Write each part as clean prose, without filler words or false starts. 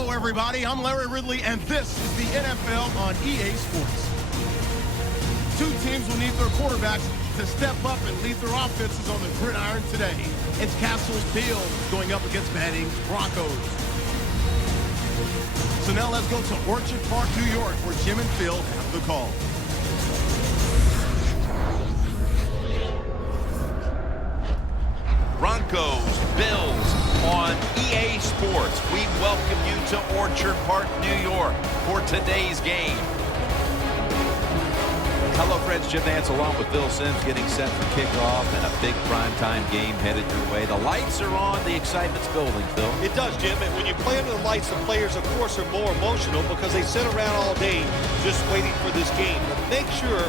Hello, everybody. I'm Larry Ridley, and this is the NFL on EA Sports. Two teams will need their quarterbacks to step up and lead their offenses on the gridiron today. It's Castle's Bills going up against Madding's Broncos. So now let's go to Orchard Park, New York, where Jim and Phil have the call. Broncos, Bills on EA Sports. We welcome you to Orchard Park, New York for today's game. Hello, friends. Jim Nance along with Bill Sims getting set for kickoff and a big primetime game headed your way. The lights are on. The excitement's building, Phil. It does, Jim. And when you play under the lights, the players, of course, are more emotional because they sit around all day just waiting for this game. But make sure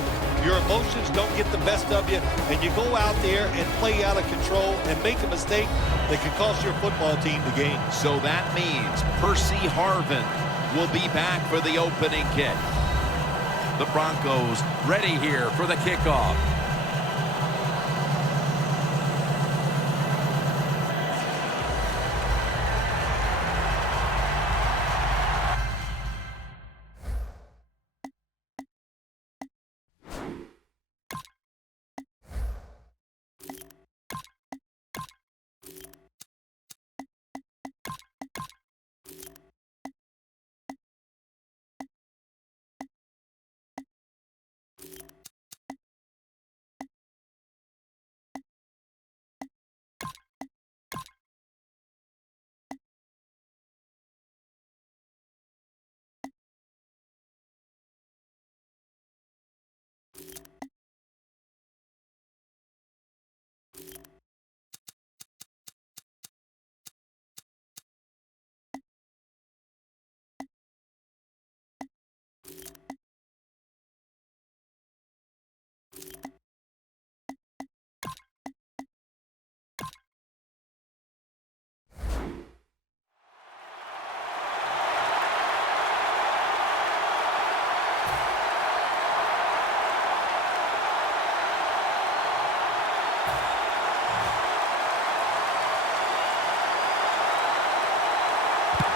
your emotions don't get the best of you, and you go out there and play out of control and make a mistake that can cost your football team the game. So that means Percy Harvin will be back for the opening kick. The Broncos ready here for the kickoff.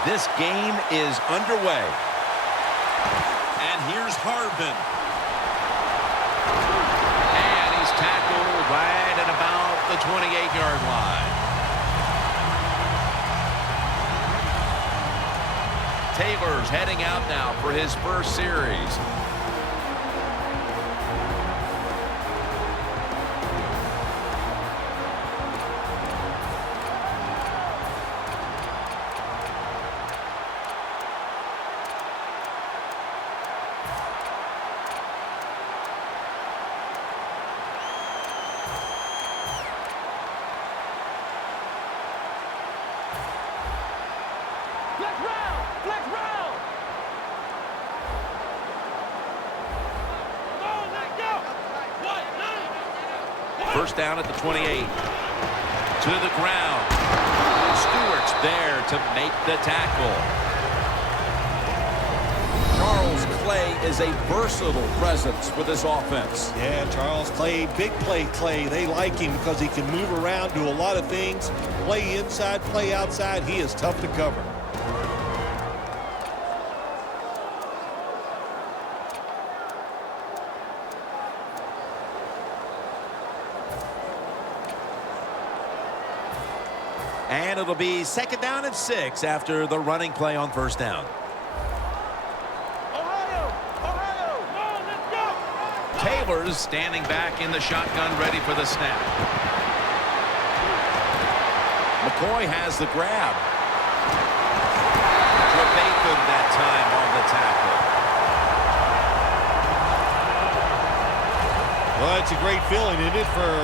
This game is underway. And here's Harvin. And he's tackled right at about the 28-yard line. Taylor's heading out now for his first series. First down at the 28. To the ground. Stewart's there to make the tackle. Charles Clay is a versatile presence for this offense. Yeah, Charles Clay, big play Clay. They like him because he can move around, do a lot of things, play inside, play outside. He is tough to cover. And it'll be second down and 6 after the running play on first down. Taylor's standing back in the shotgun, ready for the snap. McCoy has the grab. Trevathan that time on the tackle. Well, it's a great feeling, isn't it, for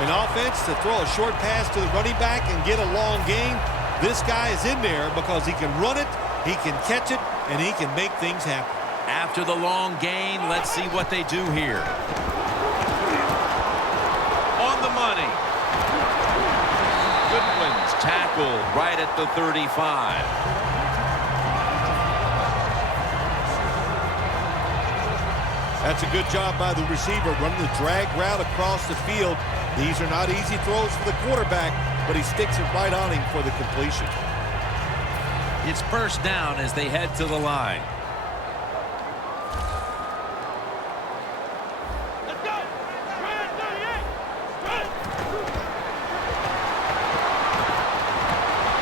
an offense to throw a short pass to the running back and get a long gain. This guy is in there because he can run it, he can catch it, and he can make things happen. After the long gain, let's see what they do here. On the money. Goodwin's tackled right at the 35. That's a good job by the receiver, running the drag route across the field. These are not easy throws for the quarterback, but he sticks it right on him for the completion. It's first down as they head to the line.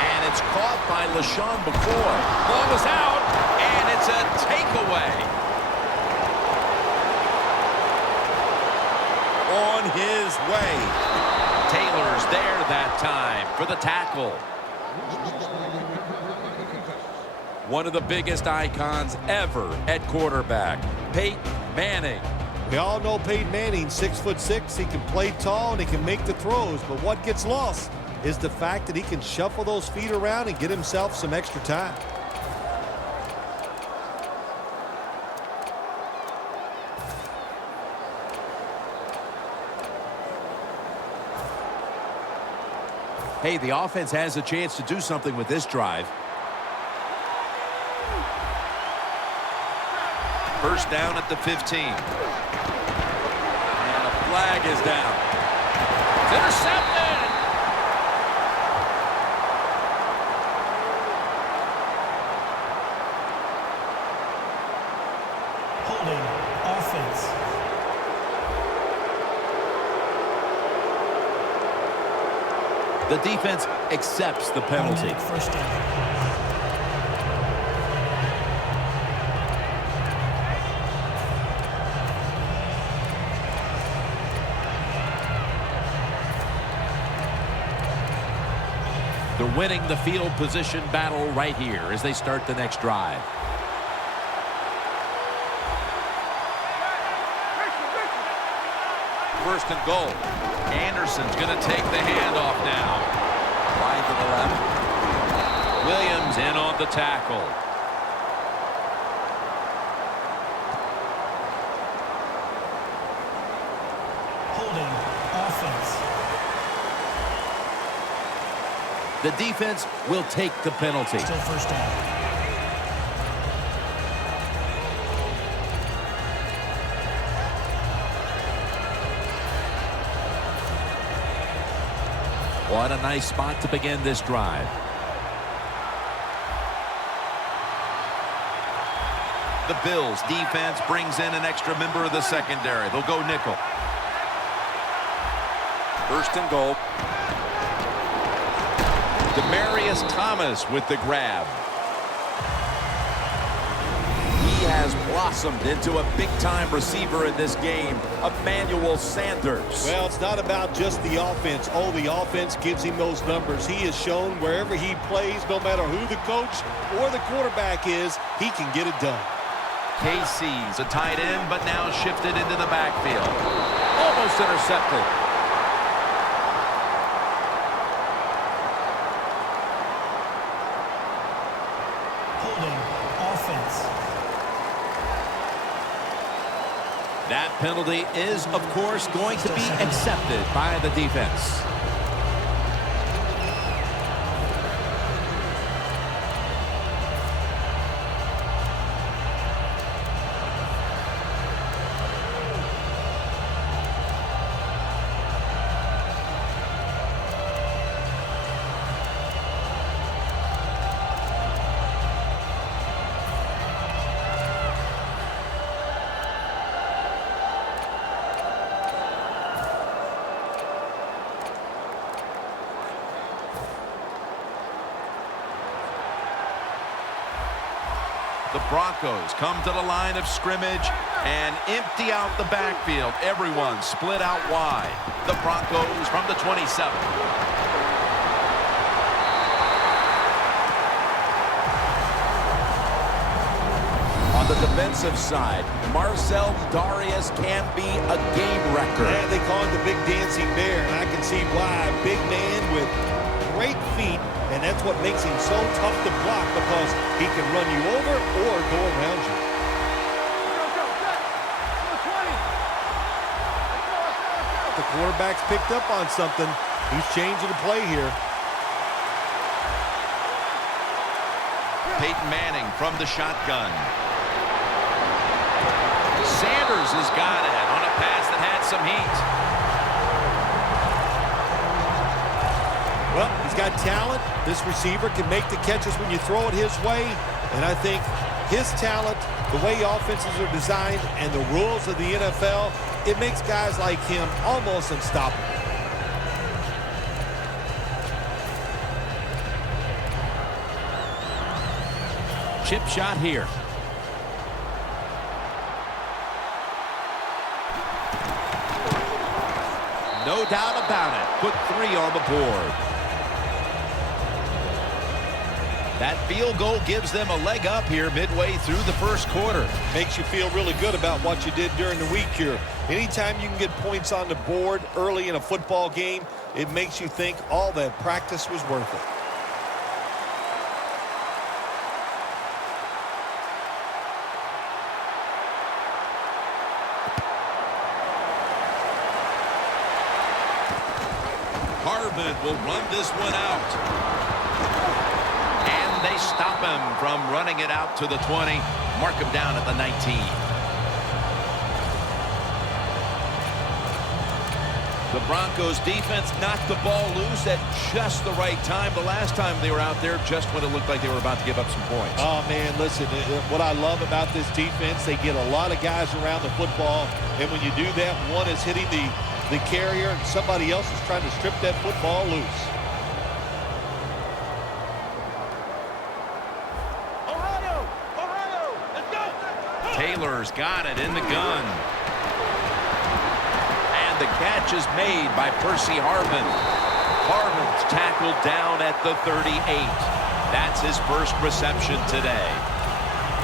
And it's caught by LaShawn McCoy. Ball is out, and it's a takeaway. On his way. Taylor's there that time for the tackle. One of the biggest icons ever at quarterback, Peyton Manning. We all know Peyton Manning, 6'6". He can play tall and he can make the throws. But what gets lost is the fact that he can shuffle those feet around and get himself some extra time. Hey, the offense has a chance to do something with this drive. First down at the 15. And a flag is down. It's intercepted. Holding offense. The defense accepts the penalty. First down. They're winning the field position battle right here as they start the next drive. First and goal. Anderson's going to take the handoff now. Wide to the left. Williams in on the tackle. Holding offense. The defense will take the penalty. Still first down. What a nice spot to begin this drive. The Bills defense brings in an extra member of the secondary. They'll go nickel. First and goal. Demaryius Thomas with the grab. He has blossomed into a big-time receiver in this game, Emmanuel Sanders. Well, it's not about just the offense. Oh, the offense gives him those numbers. He has shown wherever he plays, no matter who the coach or the quarterback is, he can get it done. KC's a tight end, but now shifted into the backfield. Almost intercepted. Holding offense. That penalty is, of course, going to be accepted by the defense. The Broncos come to the line of scrimmage and empty out the backfield. Everyone split out wide. The Broncos from the 27. On the defensive side, Marcel Darius can be a game wrecker. And they call him the Big Dancing Bear, and I can see why. A big man with great feet, and that's what makes him so tough to block, because he can run you over or go around you. The quarterback's picked up on something. He's changing the play here. Peyton Manning from the shotgun. Sanders has got it on a pass that had some heat. Well, he's got talent. This receiver can make the catches when you throw it his way. And I think his talent, the way offenses are designed, and the rules of the NFL, it makes guys like him almost unstoppable. Chip shot here. No doubt about it. Put 3 on the board. That field goal gives them a leg up here midway through the first quarter. Makes you feel really good about what you did during the week here. Anytime you can get points on the board early in a football game, it makes you think all that practice was worth it. Harvin will run this one out. And they stop him from running it out to the 20. Mark him down at the 19. The Broncos defense knocked the ball loose at just the right time. The last time they were out there, just when it looked like they were about to give up some points. Oh, man, listen, what I love about this defense, they get a lot of guys around the football, and when you do that, one is hitting the carrier, and somebody else is trying to strip that football loose. Taylor's got it in the gun. And the catch is made by Percy Harvin. Harvin's tackled down at the 38. That's his first reception today.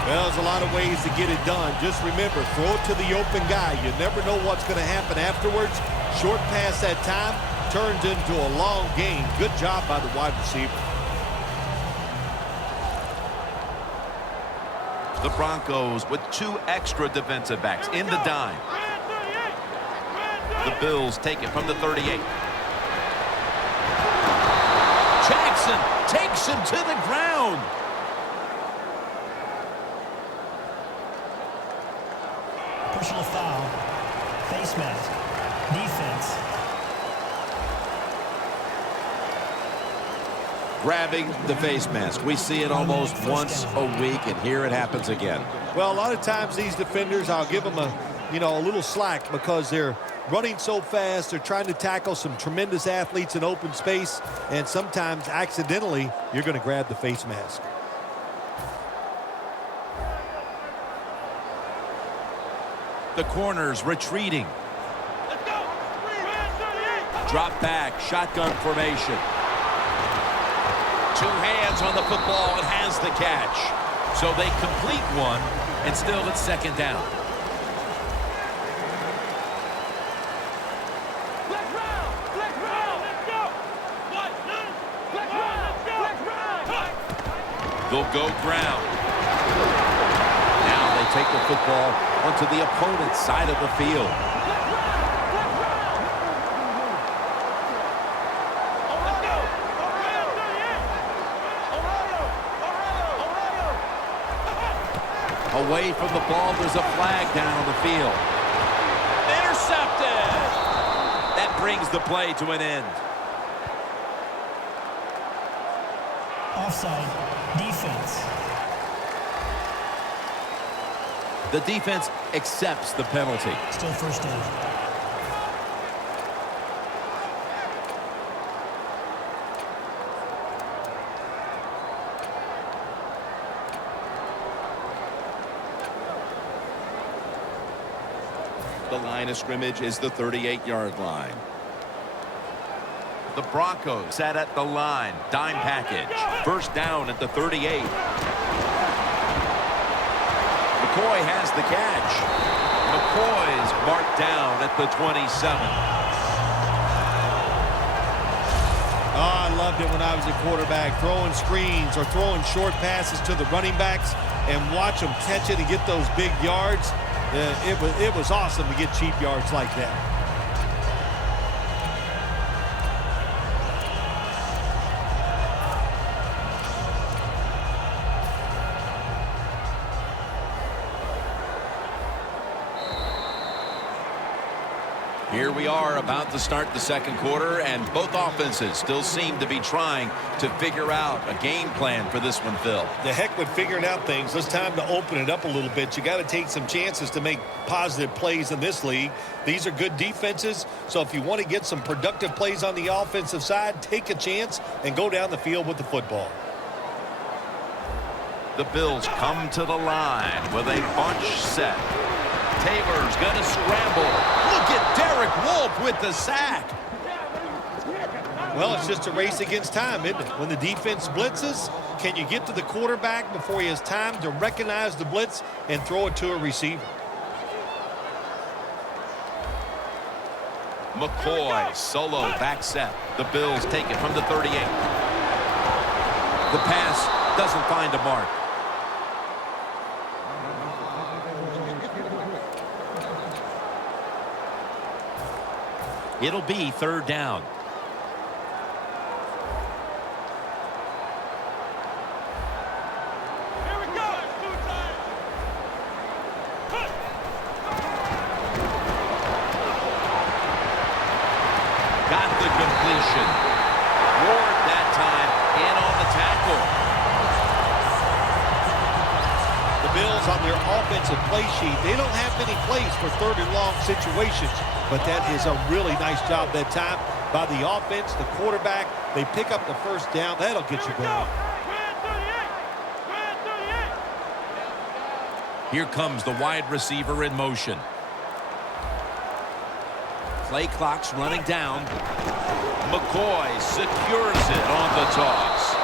Well, there's a lot of ways to get it done. Just remember, throw it to the open guy. You never know what's going to happen afterwards. Short pass that time turns into a long gain. Good job by the wide receiver. The Broncos with 2 extra defensive backs in the dime. The Bills take it from the 38. Jackson takes him to the ground. Personal foul. Face mask. Defense. Grabbing the face mask. We see it almost once a week, and here it happens again. Well, a lot of times these defenders, I'll give them a little slack because they're running so fast. They're trying to tackle some tremendous athletes in open space, and sometimes accidentally you're going to grab the face mask. The corners retreating. Drop back, shotgun formation. 2 hands on the football and has the catch. So they complete one, and still it's second down. They'll go ground. Now they take the football onto the opponent's side of the field. Away from the ball, there's a flag down on the field. Intercepted! That brings the play to an end. Offside. Defense. The defense accepts the penalty. Still first down. The line of scrimmage is the 38-yard line. The Broncos set at the line. Dime package. First down at the 38. McCoy has the catch. McCoy's marked down at the 27. Oh, I loved it when I was a quarterback, throwing screens or throwing short passes to the running backs and watch them catch it and get those big yards. It was awesome to get cheap yards like that. Here we are about to start the second quarter, and both offenses still seem to be trying to figure out a game plan for this one, Phil. The heck with figuring out things. It's time to open it up a little bit. You got to take some chances to make positive plays in this league. These are good defenses, so if you want to get some productive plays on the offensive side, take a chance and go down the field with the football. The Bills come to the line with a bunch set. Taylor's going to scramble. Look at Derek Wolfe with the sack. Well, it's just a race against time, isn't it? When the defense blitzes, can you get to the quarterback before he has time to recognize the blitz and throw it to a receiver? McCoy, solo back set. The Bills take it from the 38. The pass doesn't find a mark. It'll be third down. Here we go. Got the completion. Ward that time in on the tackle. The Bills on their offensive play sheet, they don't have many plays for third and long situations, but that is a really nice job that time by the offense, the quarterback. They pick up the first down. That'll get you going. Here comes the wide receiver in motion. Play clock's running down. McCoy secures it on the toss.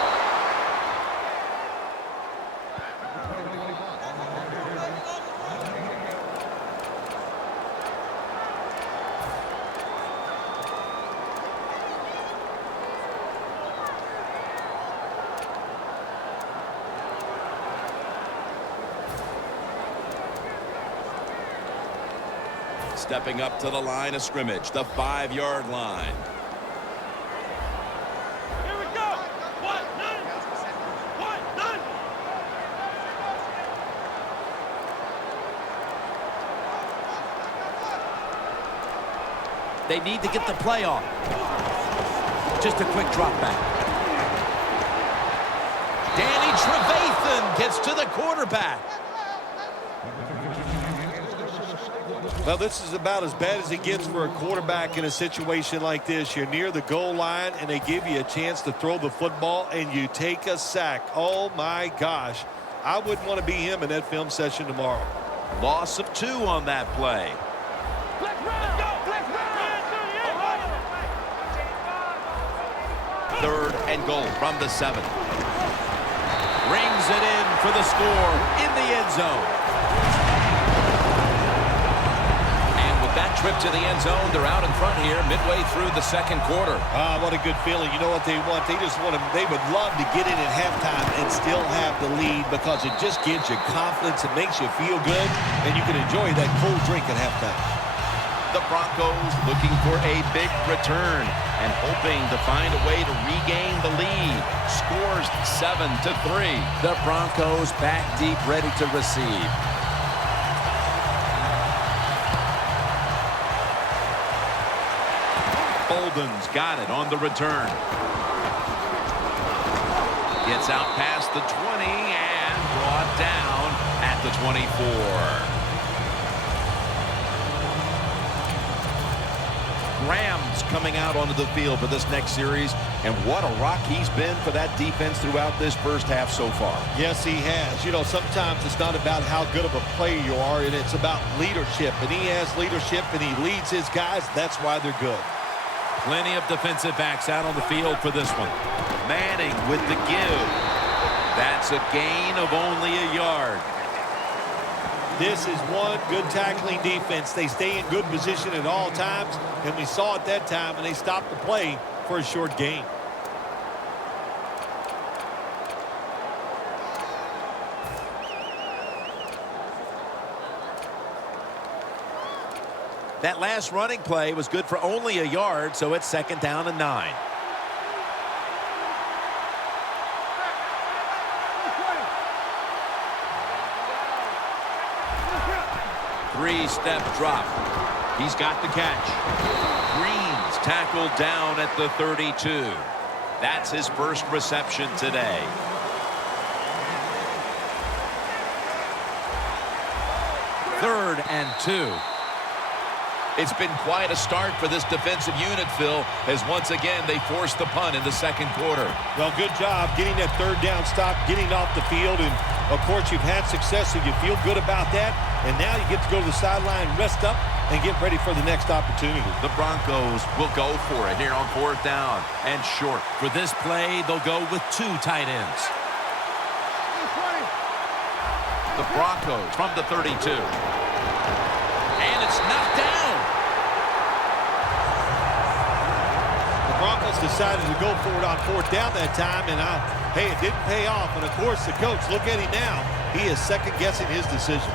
Stepping up to the line of scrimmage, the 5-yard line. Here we go. One, none. They need to get the play off. Just a quick drop back. Danny Trevathan gets to the quarterback. Well, this is about as bad as it gets for a quarterback in a situation like this. You're near the goal line, and they give you a chance to throw the football, and you take a sack. Oh, my gosh. I wouldn't want to be him in that film session tomorrow. Loss of 2 on that play. Third and goal from the 7. Rings it in for the score in the end zone. That trip to the end zone, they're out in front here midway through the second quarter. What a good feeling. You know what they want? They just want to, they would love to get in at halftime and still have the lead because it just gives you confidence. It makes you feel good, and you can enjoy that cold drink at halftime. The Broncos looking for a big return and hoping to find a way to regain the lead. Scores 7-3. The Broncos back deep, ready to receive. Bolden's got it on the return. Gets out past the 20 and brought down at the 24. Graham's coming out onto the field for this next series, and what a rock he's been for that defense throughout this first half so far. Yes, he has. You know, sometimes it's not about how good of a player you are, and it's about leadership. And he has leadership, and he leads his guys. That's why they're good. Plenty of defensive backs out on the field for this one. Manning with the give. That's a gain of only a yard. This is one good tackling defense. They stay in good position at all times, and we saw it that time, and they stopped the play for a short gain. That last running play was good for only a yard, so it's 2nd down and 9. Three-step drop. He's got the catch. Green's tackled down at the 32. That's his first reception today. Third and 2. It's been quite a start for this defensive unit, Phil, as once again they forced the punt in the second quarter. Well, good job getting that third down stop, getting off the field, and of course you've had success, so you feel good about that, and now you get to go to the sideline, rest up, and get ready for the next opportunity. The Broncos will go for it here on fourth down and short. For this play, they'll go with 2 tight ends. The Broncos from the 32. And it's knocked down. The Broncos decided to go for it on fourth down that time, and hey, it didn't pay off. And of course, the coach, look at him now. He is second-guessing his decision.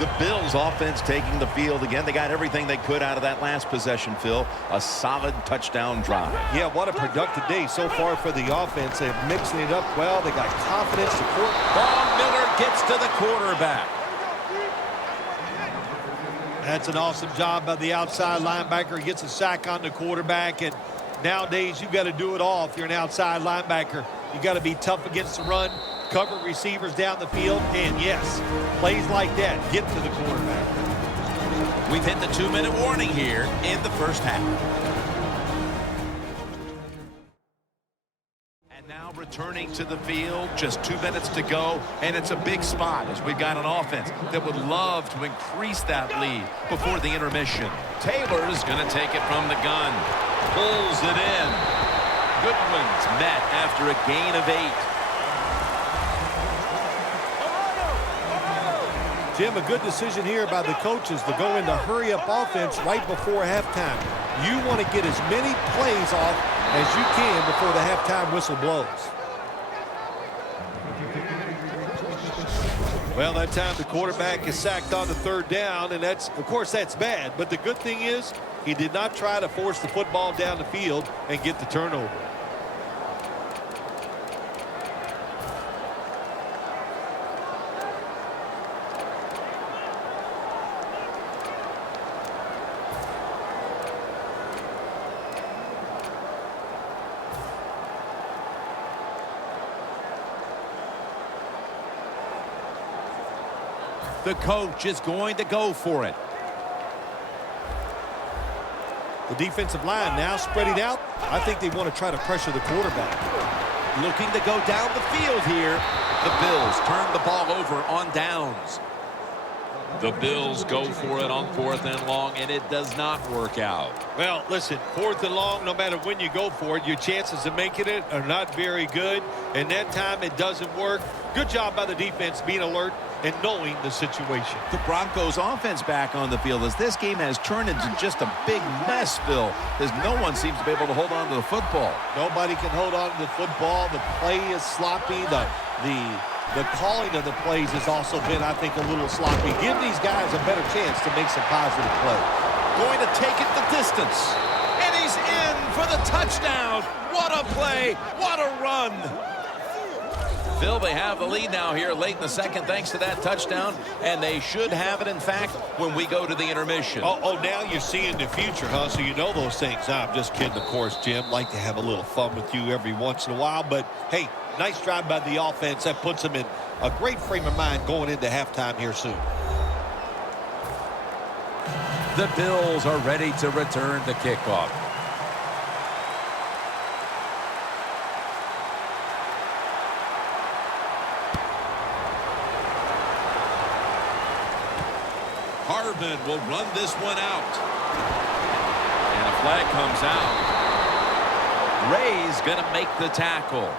The Bills offense taking the field again. They got everything they could out of that last possession, Phil. A solid touchdown drive. Yeah, what a productive day so far for the offense. They're mixing it up well. They got confidence. Von Miller gets to the quarterback. That's an awesome job by the outside linebacker. He gets a sack on the quarterback, and nowadays you got to do it all if you're an outside linebacker. You got to be tough against the run, cover receivers down the field, and yes, plays like that get to the quarterback. We've hit the 2-minute warning here in the first half. And now returning to the field, just 2 minutes to go, and it's a big spot as we've got an offense that would love to increase that lead before the intermission. Taylor's going to take it from the gun. Pulls it in. Goodwin's met after a gain of 8. Jim, a good decision here by the coaches to go into hurry-up offense right before halftime. You want to get as many plays off as you can before the halftime whistle blows. Well, that time the quarterback is sacked on the third down, and that's, of course, that's bad. But the good thing is he did not try to force the football down the field and get the turnover. The coach is going to go for it. The defensive line now spreading out. I think they want to try to pressure the quarterback. Looking to go down the field here. The Bills turn the ball over on downs. The Bills go for it on 4th and long, and it does not work out. Well, listen, 4th and long, no matter when you go for it, your chances of making it are not very good. And that time it doesn't work. Good job by the defense being alert and knowing the situation. The Broncos offense back on the field as this game has turned into just a big mess, Phil, as no one seems to be able to hold on to the football. Nobody can hold on to the football. The play is sloppy. The calling of the plays has also been, I think, a little sloppy. Give these guys a better chance to make some positive plays. Going to take it the distance. And he's in for the touchdown. What a play. What a run. Phil, they have the lead now here late in the second thanks to that touchdown, and they should have it, in fact, when we go to the intermission. Oh, now you're seeing the future, huh? So you know those things. No, I'm just kidding, of course, Jim. Like to have a little fun with you every once in a while. But, hey, nice drive by the offense. That puts them in a great frame of mind going into halftime here soon. The Bills are ready to return the kickoff. Harbin will run this one out. And a flag comes out. Ray's going to make the tackle.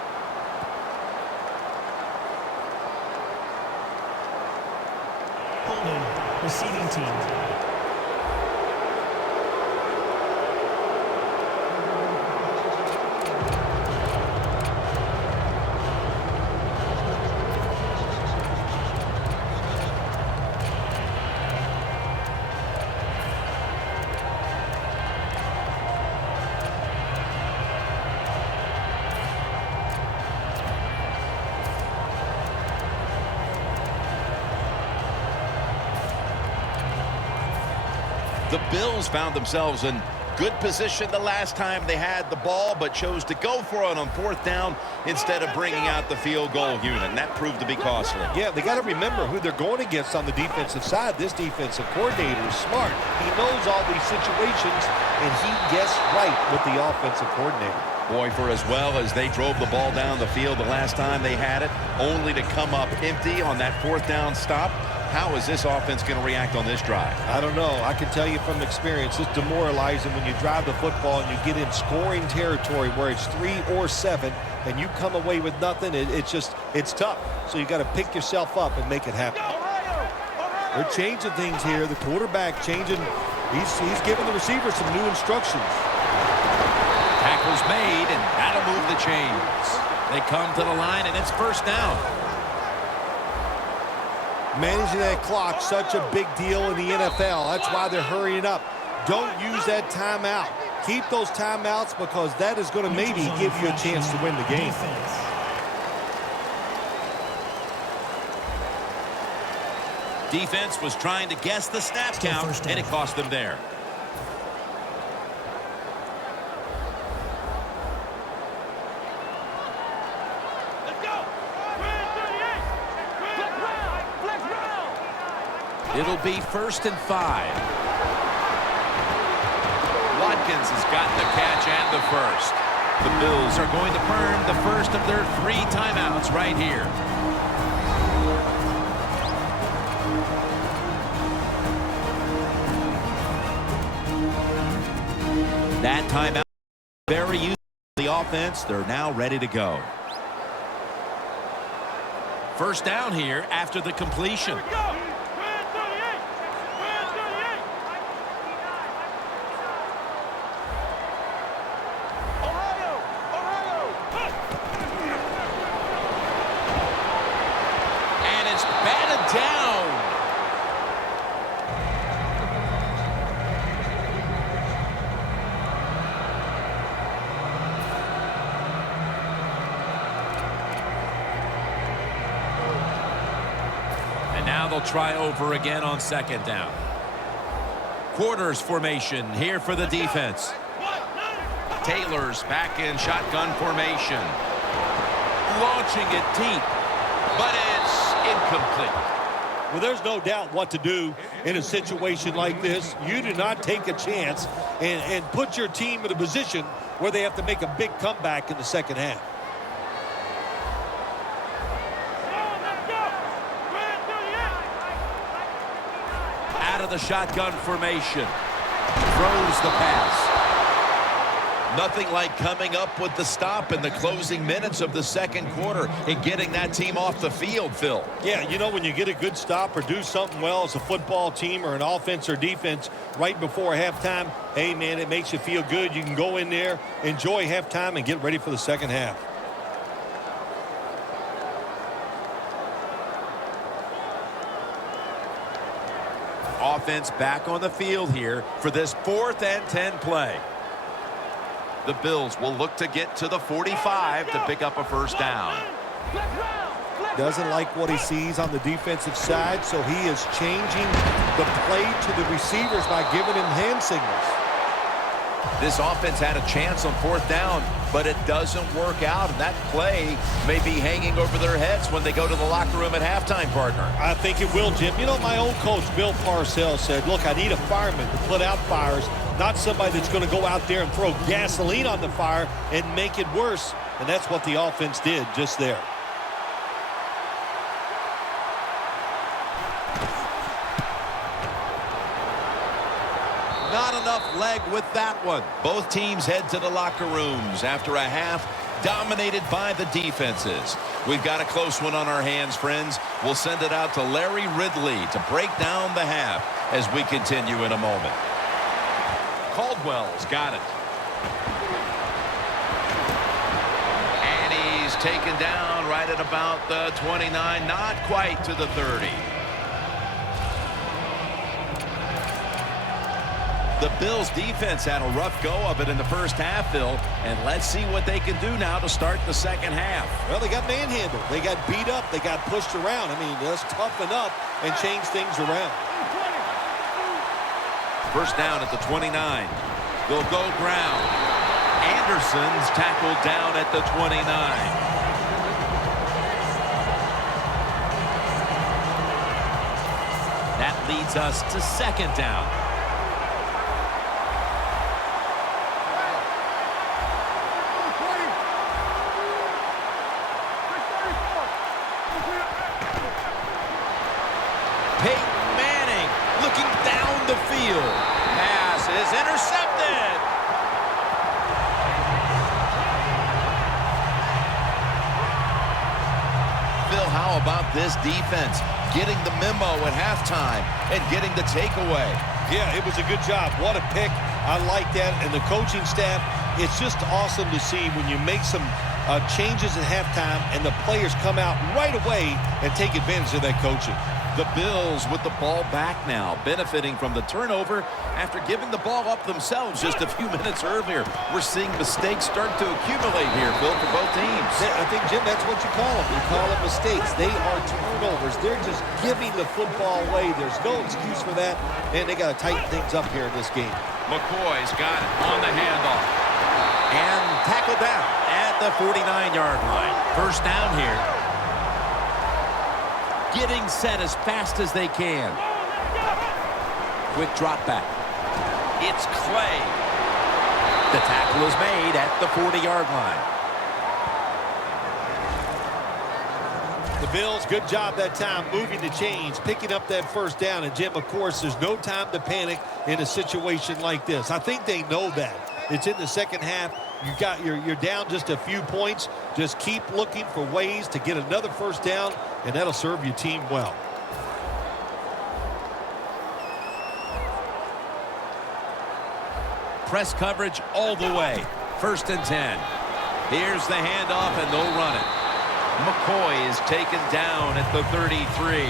Holding, receiving team. The Bills found themselves in good position the last time they had the ball, but chose to go for it on 4th down instead of bringing out the field goal unit, and that proved to be costly. Yeah, they got to remember who they're going against on the defensive side. This defensive coordinator is smart. He knows all these situations, and he guessed right with the offensive coordinator. Boy, for as well as they drove the ball down the field the last time they had it, only to come up empty on that 4th down stop. How is this offense going to react on this drive? I don't know. I can tell you from experience, it's demoralizing when you drive the football and you get in scoring territory where it's 3 or 7 and you come away with nothing. It's tough. So you got to pick yourself up and make it happen. They're changing things here. The quarterback changing. He's giving the receiver some new instructions. Tackle's made, and that'll move the chains. They come to the line, and it's 1st down. Managing that clock, such a big deal in the NFL. That's why they're hurrying up. Don't use that timeout. Keep those timeouts because that is going to maybe give you a chance to win the game. Defense was trying to guess the snap count, and it cost them there. It'll be 1st and 5. Watkins has got the catch and the first. The Bills are going to burn the first of their 3 timeouts right here. That timeout very useful for the offense. They're now ready to go. 1st down here after the completion. Now they'll try over again on 2nd down. Quarters formation here for the defense. Taylor's back in shotgun formation. Launching it deep, but it's incomplete. Well, there's no doubt what to do in a situation like this. You do not take a chance and put your team in a position where they have to make a big comeback in the 2nd half. Of the shotgun formation. Throws the pass. Nothing like coming up with the stop in the closing minutes of the 2nd quarter and getting that team off the field, Phil. Yeah, you know, when you get a good stop or do something well as a football team or an offense or defense right before halftime, hey, man, it makes you feel good. You can go in there, enjoy halftime, and get ready for the 2nd half. Offense back on the field here for this 4th and 10 play. The Bills will look to get to the 45 to pick up a 1st down. Doesn't like what he sees on the defensive side, so he is changing the play to the receivers by giving him hand signals. This offense had a chance on 4th down, but it doesn't work out, and that play may be hanging over their heads when they go to the locker room at halftime, partner. I think it will, Jim. You know, my old coach, Bill Parcells, said, look, I need a fireman to put out fires, not somebody that's going to go out there and throw gasoline on the fire and make it worse, and that's what the offense did just there. Not enough leg with that one. Both teams head to the locker rooms after a half dominated by the defenses. We've got a close one on our hands, friends. We'll send it out to Larry Ridley to break down the half as we continue in a moment. Caldwell's got it. And he's taken down right at about the 29, not quite to the 30. The Bills defense had a rough go of it in the 1st half, Phil, and let's see what they can do now to start the 2nd half. Well, they got manhandled. They got beat up. They got pushed around. I mean, let's toughen up and change things around. First down at the 29. They'll go ground. Anderson's tackled down at the 29. That leads us to second down. Peyton Manning looking down the field. Pass is intercepted. Phil, how about this defense? Getting the memo at halftime and getting the takeaway. Yeah, it was a good job. What a pick. I like that. And the coaching staff, it's just awesome to see when you make some changes at halftime and the players come out right away and take advantage of that coaching. The Bills with the ball back now, benefiting from the turnover after giving the ball up themselves just a few minutes earlier. We're seeing mistakes start to accumulate here, Phil, for both teams. I think, Jim, that's what you call them. You call them mistakes. They are turnovers. They're just giving the football away. There's no excuse for that. Man, they got to tighten things up here in this game. McCoy's got it on the handoff. And tackled down at the 49-yard line. First down here. Getting set as fast as they can. Quick drop back. It's Clay. The tackle is made at the 40-yard line. The Bills, good job that time moving the chains, picking up that first down. And, Jim, of course, there's no time to panic in a situation like this. I think they know that. It's in the second half. You're down just a few points. Just keep looking for ways to get another first down, and that'll serve your team well. Press coverage all the way. First and 10. Here's the handoff, and they'll run it. McCoy is taken down at the 33.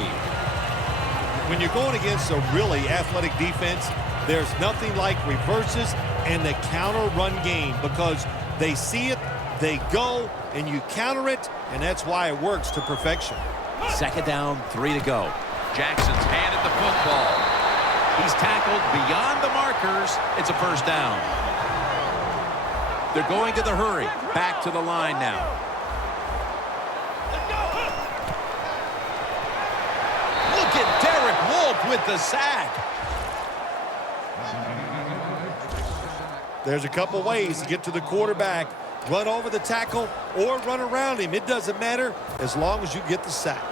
When you're going against a really athletic defense, there's nothing like reverses and the counter run game, because they see it, they go, and you counter it, and that's why it works to perfection. Second down, 3 to go. Jackson's handed the football. He's tackled beyond the markers. It's a first down. They're going to the hurry. Back to the line now. Look at Derek Wolfe with the sack. There's a couple ways to get to the quarterback. Run over the tackle or run around him. It doesn't matter as long as you get the sack.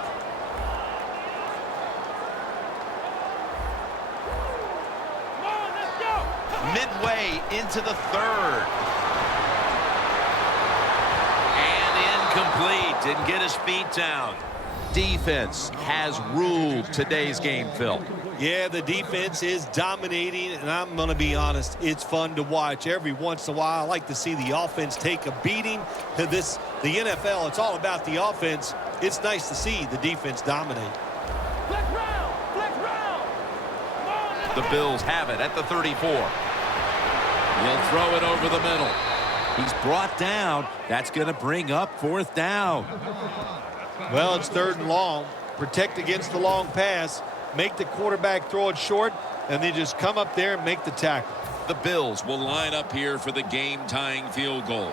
Midway into the third. And incomplete. Didn't get his feet down. Defense has ruled today's game, Phil. Yeah, the defense is dominating, and I'm going to be honest, it's fun to watch. Every once in a while, I like to see the offense take a beating. The NFL, it's all about the offense. It's nice to see the defense dominate. Flex round! Flex round! The Bills have it at the 34. He'll throw it over the middle. He's brought down. That's going to bring up fourth down. Well, it's third and long. Protect against the long pass. Make the quarterback throw it short, and then just come up there and make the tackle. The Bills will line up here for the game-tying field goal.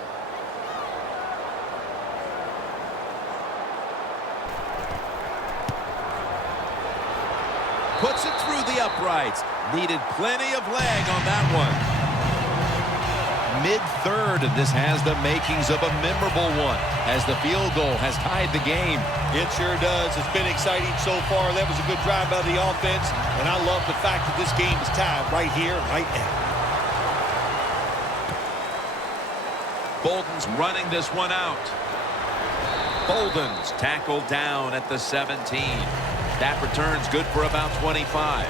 Puts it through the uprights. Needed plenty of leg on that one. Mid-third, and this has the makings of a memorable one, as the field goal has tied the game. It sure does. It's been exciting so far. That was a good drive by the offense, and I love the fact that this game is tied right here, right now. Bolden's running this one out. Bolden's tackled down at the 17. That return's good for about 25.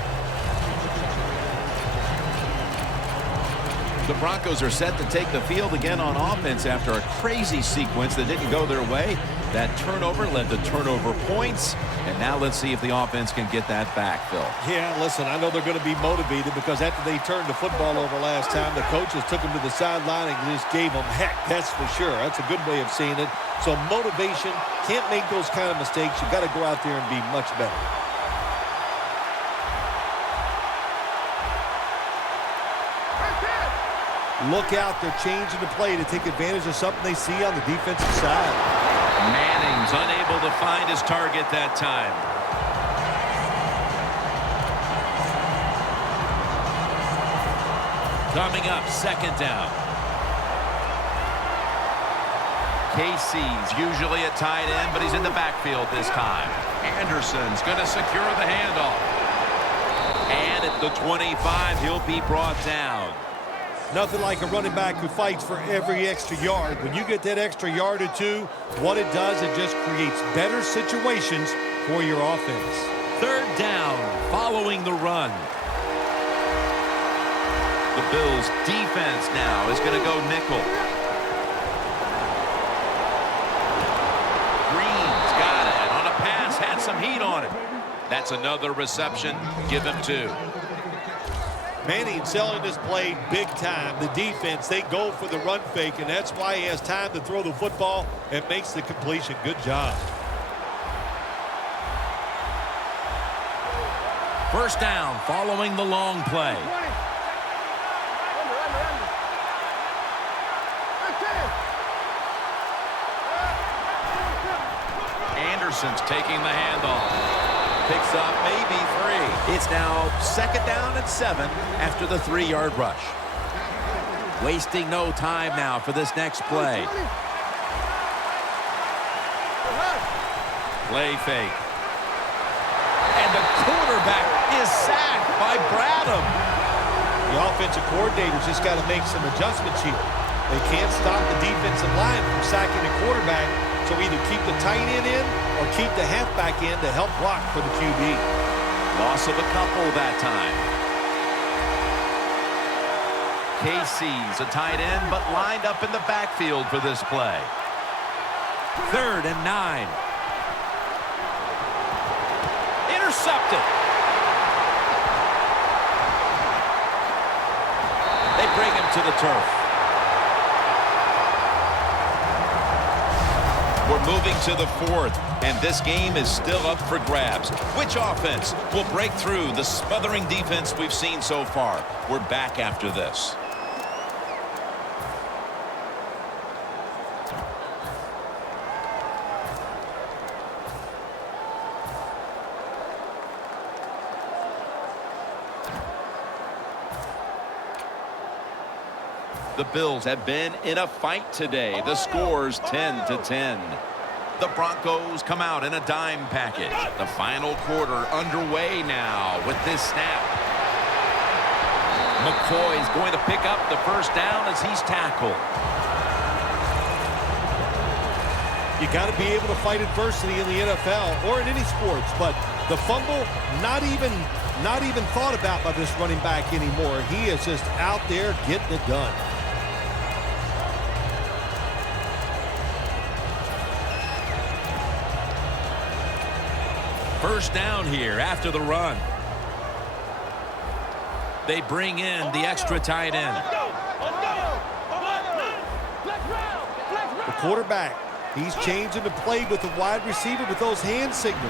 The Broncos are set to take the field again on offense after a crazy sequence that didn't go their way. That turnover led to turnover points. And now let's see if the offense can get that back, Phil. Yeah, listen, I know they're going to be motivated because after they turned the football over last time, the coaches took them to the sideline and just gave them heck. That's for sure. That's a good way of seeing it. So motivation, can't make those kind of mistakes. You've got to go out there and be much better. look out. They're changing the play to take advantage of something they see on the defensive side. Manning's unable to find his target that time. Coming up, second down. Casey's usually a tight end, but he's in the backfield this time. Anderson's going to secure the handoff. And at the 25, he'll be brought down. Nothing like a running back who fights for every extra yard. When you get that extra yard or two, what it does, it just creates better situations for your offense. Third down, following the run. The Bills' defense now is going to go nickel. Green's got it on a pass, had some heat on it. That's another reception. Give him 2. Manning selling this play big time. The defense, they go for the run fake, and that's why he has time to throw the football and makes the completion. Good job. First down, following the long play. Anderson's taking the handoff. Picks up maybe 3. It's now second down and 7 after the 3-yard rush. Wasting no time now for this next play. Play fake. And the quarterback is sacked by Bradham. The offensive coordinator's just got to make some adjustments here. They can't stop the defensive line from sacking the quarterback, so either keep the tight end in or keep the halfback in to help block for the QB. Loss of a couple that time. Casey's a tight end, but lined up in the backfield for this play. 3rd and 9. Intercepted. They bring him to the turf. We're moving to the 4th, and this game is still up for grabs. Which offense will break through the smothering defense we've seen so far? We're back after this. The Bills have been in a fight today. The score's 10-10. The Broncos come out in a dime package. The final quarter underway now with this snap. McCoy's going to pick up the first down as he's tackled. You got to be able to fight adversity in the NFL or in any sports, but the fumble, not even thought about by this running back anymore. He is just out there getting it done. First down here after the run. They bring in the extra tight end. The quarterback, he's changing the play with the wide receiver with those hand signals.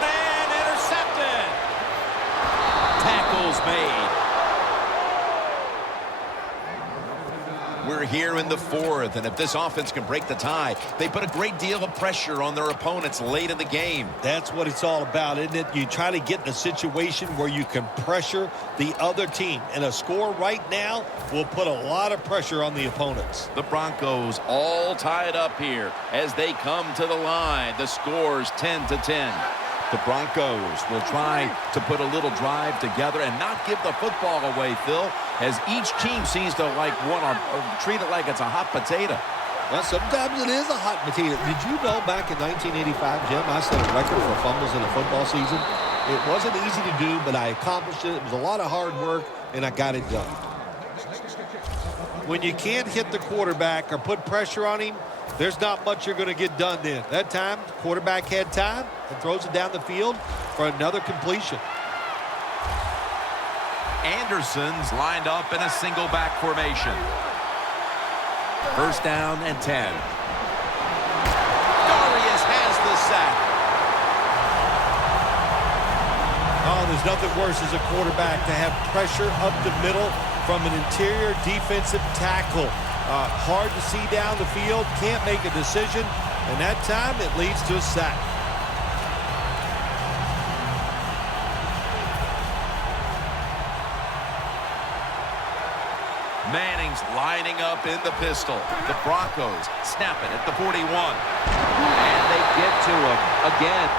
And intercepted. Tackles made. We're here in the 4th, and if this offense can break the tie, they put a great deal of pressure on their opponents late in the game. That's what it's all about, isn't it? You try to get in a situation where you can pressure the other team, and a score right now will put a lot of pressure on the opponents. The Broncos all tied up here as they come to the line. The score's 10-10. The Broncos will try to put a little drive together and not give the football away, Phil, as each team seems to want to treat it like it's a hot potato. Well, sometimes it is a hot potato. Did you know back in 1985, Jim, I set a record for fumbles in a football season? It wasn't easy to do, but I accomplished it. It was a lot of hard work, and I got it done. When you can't hit the quarterback or put pressure on him, there's not much you're going to get done then. That time, the quarterback had time and throws it down the field for another completion. Anderson's lined up in a single back formation. First down and 10. Darius has the sack. Oh, there's nothing worse as a quarterback to have pressure up the middle from an interior defensive tackle. Hard to see down the field, can't make a decision, and that time it leads to a sack. Manning's lining up in the pistol. The Broncos snap it at the 41. And they get to him again.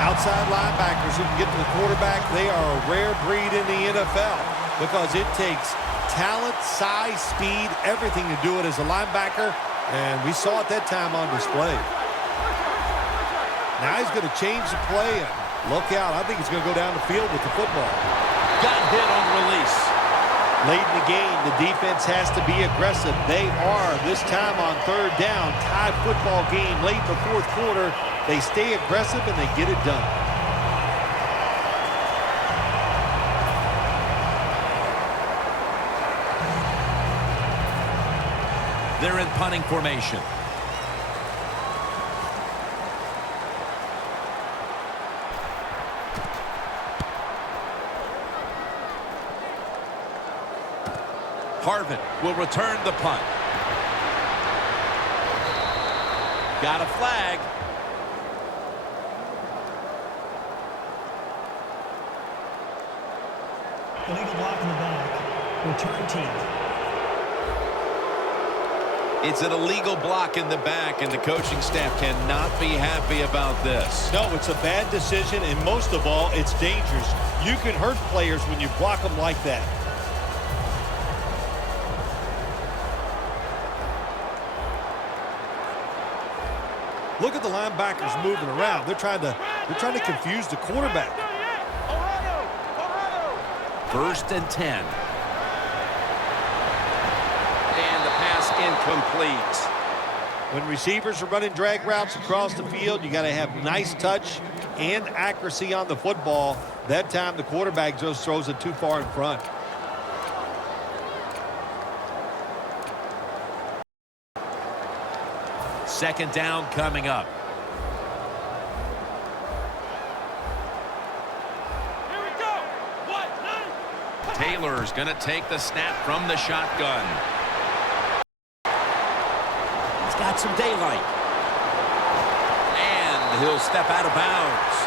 Outside linebackers who can get to the quarterback, they are a rare breed in the NFL because it takes talent, size, speed, everything to do it as a linebacker, and we saw it that time on display. Now he's going to change the play, and look out. I think he's going to go down the field with the football. Got hit on release. Late in the game, the defense has to be aggressive. They are, this time on third down. Tie football game late in the fourth quarter. They stay aggressive and they get it done. They're in punting formation. Harvin will return the punt. Got a flag. Illegal block in the back. Return team. It's an illegal block in the back, and the coaching staff cannot be happy about this. No, it's a bad decision, and most of all, it's dangerous. You can hurt players when you block them like that. Look at the linebackers moving around. They're trying to confuse the quarterback. First and 10. And the pass incomplete. When receivers are running drag routes across the field, you got to have nice touch and accuracy on the football. That time the quarterback just throws it too far in front. Second down coming up. Here we go. What? Taylor's going to take the snap from the shotgun. He's got some daylight. And he'll step out of bounds.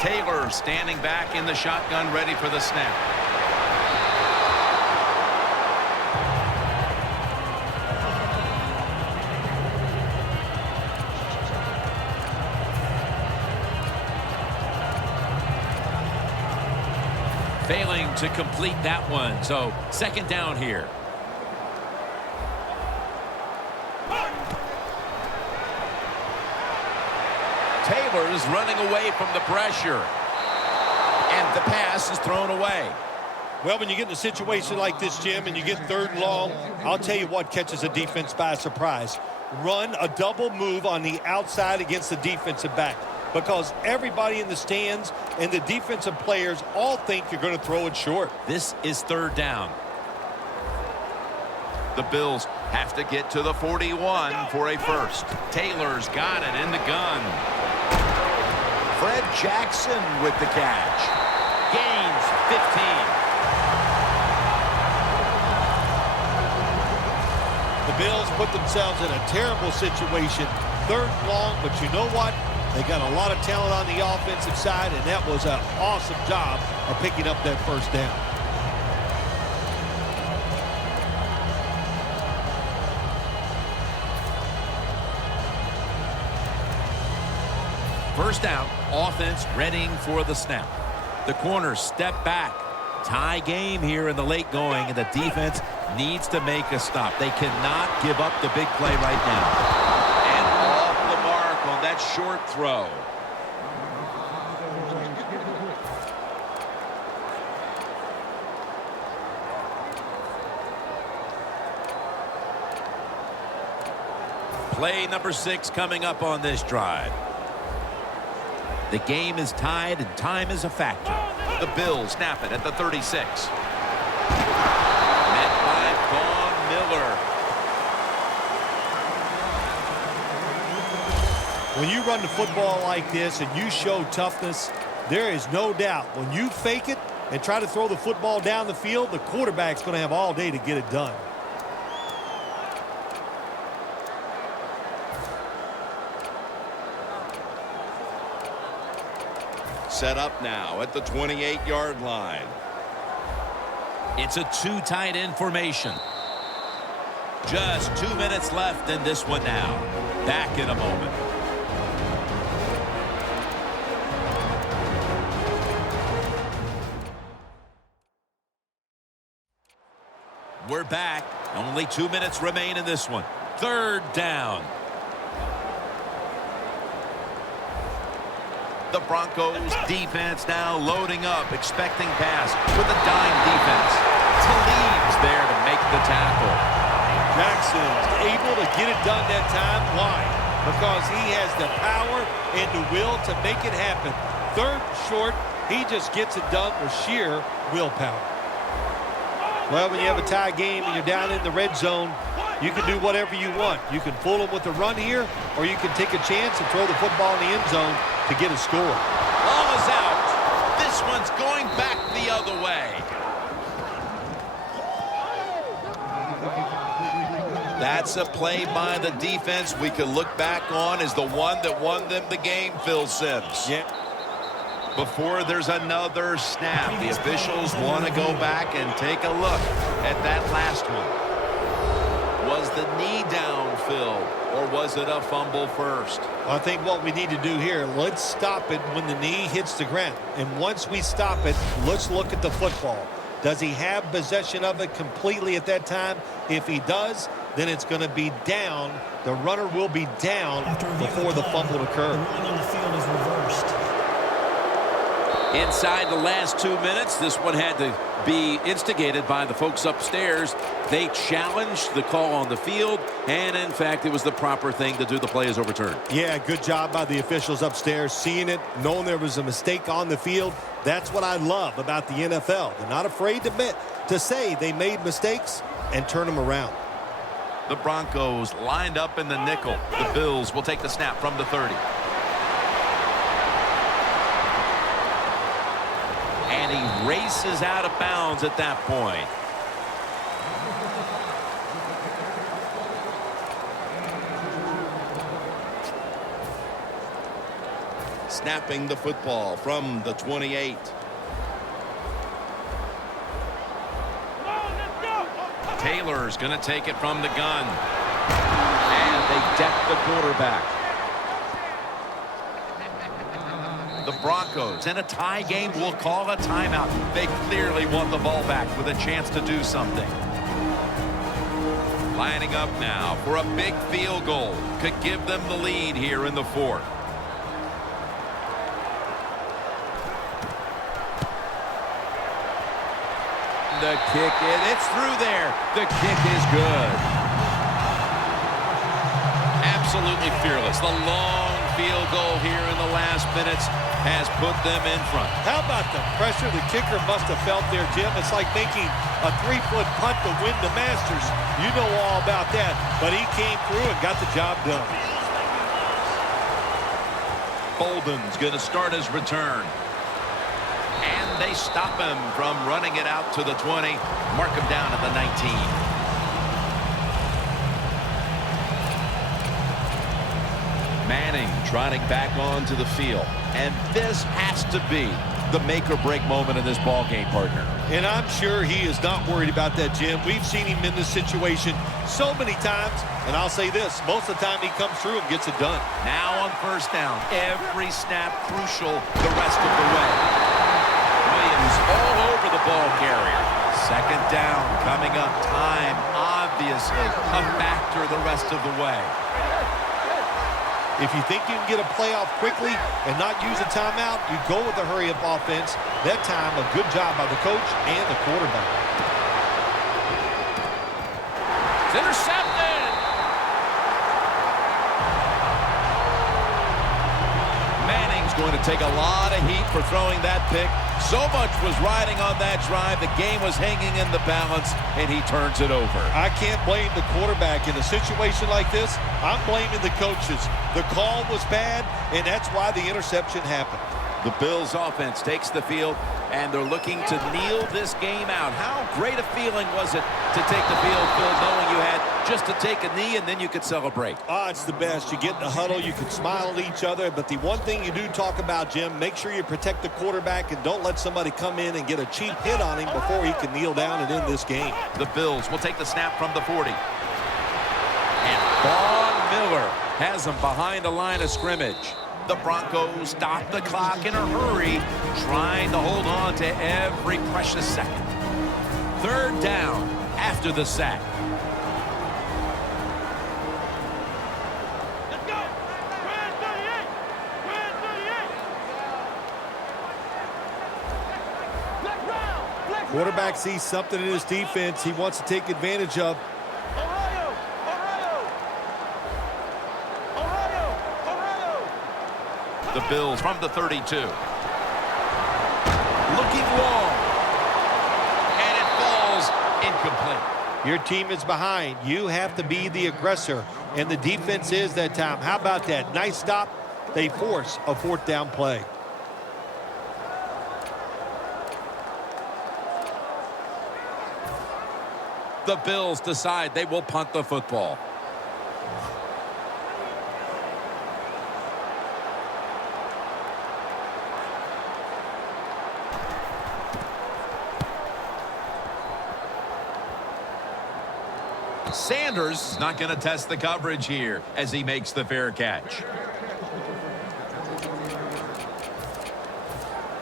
Taylor standing back in the shotgun, ready for the snap. Failing to complete that one, so second down here. Taylor's running away from the pressure. And the pass is thrown away. Well, when you get in a situation like this, Jim, and you get third and long, I'll tell you what catches a defense by surprise. Run a double move on the outside against the defensive back, because everybody in the stands and the defensive players all think you're going to throw it short. This is third down. The Bills have to get to the 41 for a first. Taylor's got it in the gun. Fred Jackson with the catch. Gains 15. The Bills put themselves in a terrible situation. Third and long, but you know what? They got a lot of talent on the offensive side, and that was an awesome job of picking up that first down. First down, offense readying for the snap. The corners step back. Tie game here in the late going, and the defense needs to make a stop. They cannot give up the big play right now. And off the mark on that short throw. Play number 6 coming up on this drive. The game is tied and time is a factor. The Bills snap it at the 36. Met by Von Miller. When you run the football like this and you show toughness, there is no doubt when you fake it and try to throw the football down the field, the quarterback's going to have all day to get it done. Set up now at the 28-yard line. It's a 2 tight end formation. Just 2 minutes left in this one now. Back in a moment. We're back. Only 2 minutes remain in this one. 3rd down. The Broncos defense now loading up, expecting pass with a dime defense. Talib's there to make the tackle. Jackson's able to get it done that time. Why? Because he has the power and the will to make it happen. 3rd and short, he just gets it done with sheer willpower. Well, when you have a tie game and you're down in the red zone, you can do whatever you want. You can fool them with a run here, or you can take a chance and throw the football in the end zone to get a score. Ball is out. This one's going back the other way. That's a play by the defense we can look back on as the one that won them the game, Phil Simms. Yeah. Before there's another snap, the officials want to go back and take a look at that last one. Was the knee down, Phil, or was it a fumble first? I think what we need to do here, let's stop it when the knee hits the ground. And once we stop it, let's look at the football. Does he have possession of it completely at that time? If he does, then it's going to be down. The runner will be down before the fumble occurs. The ruling on the field is reversed. Inside the last 2 minutes, this one had to be instigated by the folks upstairs. They challenged the call on the field, and in fact, it was the proper thing to do. The play is overturned. Yeah, good job by the officials upstairs, seeing it, knowing there was a mistake on the field. That's what I love about the NFL. They're not afraid to say they made mistakes and turn them around. The Broncos lined up in the nickel. The Bills will take the snap from the 30. And he races out of bounds at that point. Snapping the football from the 28. Taylor's going to take it from the gun. And they deck the quarterback. The Broncos in a tie game will call a timeout. They clearly want the ball back with a chance to do something. Lining up now for a big field goal. Could give them the lead here in the 4th. The kick, it's through there. The kick is good. Absolutely fearless. The long field goal here in the last minutes has put them in front. How about the pressure the kicker must have felt there, Jim? It's like making a 3-foot punt to win the Masters. You know all about that. But he came through and got the job done. Bolden's going to start his return. And they stop him from running it out to the 20. Mark him down at the 19. Manning trotting back onto the field. And this has to be the make-or-break moment in this ball game, partner. And I'm sure he is not worried about that, Jim. We've seen him in this situation so many times. And I'll say this, most of the time he comes through and gets it done. Now on 1st down, every snap crucial the rest of the way. Williams all over the ball carrier. 2nd down coming up. Time, obviously, a factor the rest of the way. If you think you can get a playoff quickly and not use a timeout, you go with a hurry-up offense. That time, a good job by the coach and the quarterback. It's intercepted. It's going to take a lot of heat for throwing that pick. So much was riding on that drive. The game was hanging in the balance, and he turns it over. I can't blame the quarterback in a situation like this. I'm blaming the coaches. The call was bad, and that's why the interception happened. The Bills offense takes the field, and they're looking to kneel this game out. How great a feeling was it to take the field, Phil, knowing you had just to take a knee and then you could celebrate? It's the best. You get in the huddle, you can smile at each other, but the one thing you do talk about, Jim, make sure you protect the quarterback and don't let somebody come in and get a cheap hit on him before he can kneel down and end this game. The Bills will take the snap from the 40. And Von Miller has him behind the line of scrimmage. The Broncos stop the clock in a hurry, trying to hold on to every precious second. Third down after the sack. Let's go. Grand 38. Grand 38. Black round. Black Quarterback sees something in his defense he wants to take advantage of. Ohio. Ohio. Ohio. Ohio. The Bills from the 32. Looking long. And it falls incomplete. Your team is behind. You have to be the aggressor, and the defense is that time. How about that? Nice stop. They force a fourth down play. The Bills decide they will punt the football. Sanders is not going to test the coverage here as he makes the fair catch.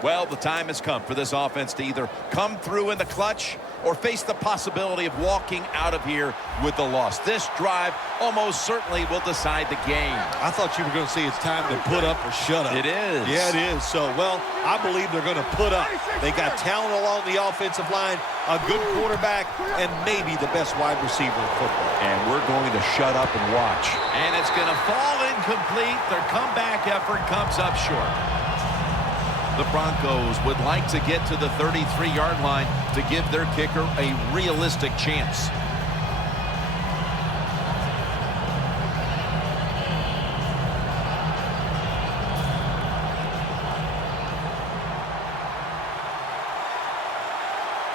Well, the time has come for this offense to either come through in the clutch or face the possibility of walking out of here with the loss. This drive almost certainly will decide the game. I thought you were going to say it's time to put up or shut up. It is. Yeah, it is. So, well, I believe they're going to put up. They got talent along the offensive line, a good quarterback, and maybe the best wide receiver in football. And we're going to shut up and watch. And it's going to fall incomplete. Their comeback effort comes up short. The Broncos would like to get to the 33-yard line to give their kicker a realistic chance.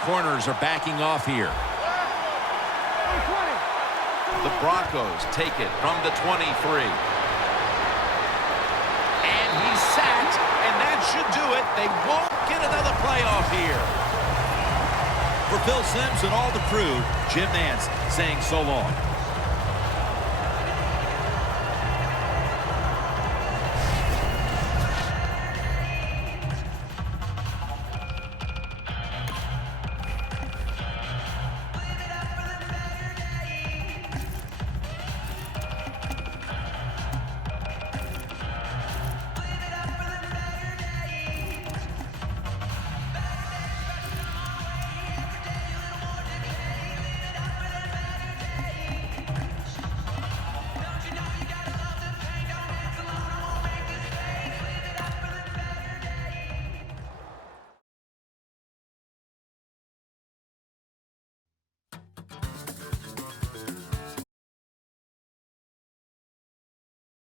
Corners are backing off here. The Broncos take it from the 23. And he's sacked, and that should do it. They won't get another playoff here. For Phil Simms and all the crew, Jim Nance saying so long.